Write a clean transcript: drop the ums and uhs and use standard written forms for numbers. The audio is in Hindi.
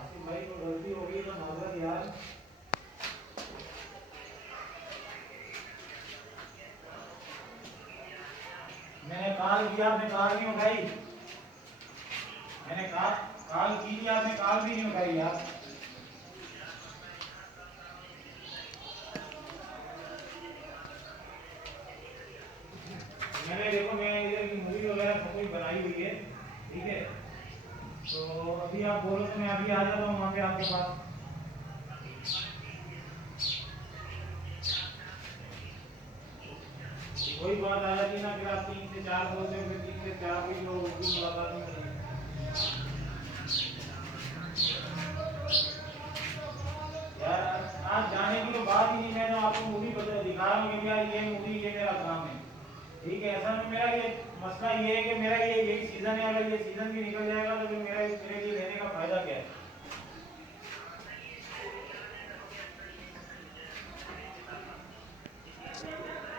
आसिफ भाई, को गलती हो गई तो माजरत यार। मैंने कॉल किया, आपने कॉल नहीं उठाई। मैंने कॉल की थी, आपने कॉल भी नहीं उठाई यार। मैंने देखो, मैं इधर की मूवी वगैरह सब कुछ बनाई हुई है, ठीक है। तो अभी आप बोलो तो मैं अभी आ जाता हूँ वहाँ पे आपके पास। वही बात आ जाती है ना, फिर आप 3 से 4 बोलते हो, फिर 3 से 4 भी लोग उसकी मुलाकात नहीं होती यार। आज जाने की तो बात ही नहीं, मैं तो आपको मूवी दिखा रहा हूँ कि यार ये मूवी, ये मेरा काम है, ठीक है। ऐसा में मेरा ये मसला ये है कि मेरा ये यही सीज़न है, अगर ये सीज़न भी निकल जाएगा तो फिर मेरे लिए लेने का फ़ायदा क्या है।